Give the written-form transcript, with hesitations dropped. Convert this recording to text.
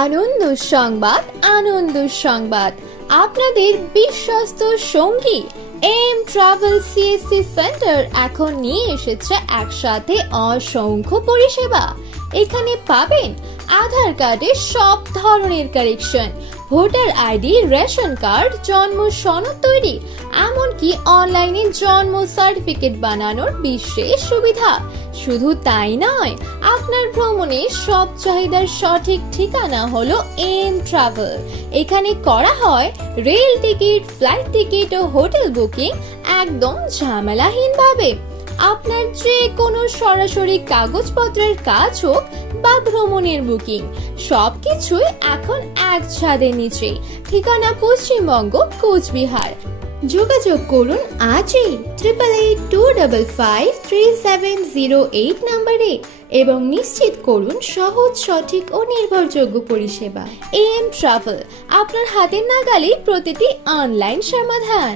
আনন্দ সংবাদ, আনন্দ সংবাদ। আপনাদের বিশ্বস্ত সঙ্গী এম ট্রাভেল সিএসসি সেন্টার এখন নিয়ে এসেছে একসাথে অসংখ্য পরিষেবা। এখানে পাবেন আধার কার্ডের সব ধরনের correction, voter ID, ration card, জন্ম সনদ তৈরি, এমনকি অনলাইনে জন্ম সার্টিফিকেট বানানোর বিশেষ সুবিধা। শুধু তাই নয়, আপনার ভ্রমণের সব চাহিদার সঠিক ঠিকানা হলো এম ট্রাভেল। এখানে করা হয় রেল টিকিট, ফ্লাইট টিকিট ও হোটেল বুকিং একদম ঝামেলাহীন ভাবে। আপনার যে কোনো সরাসরি কাগজপত্রের কাজ হোক বা ভ্রমণের বুকিং, সবকিছুই এখন এক ছাদের নিচে। ঠিকানা পশ্চিমবঙ্গ, কোচবিহার। যোগাযোগ করুন আজই 8882553708 নম্বরে এবং নিশ্চিত করুন সহজ, সঠিক ও নির্ভরযোগ্য পরিষেবা। এম ট্রাভেল, আপনার হাতের নাগালে প্রতিটি অনলাইন সমাধান।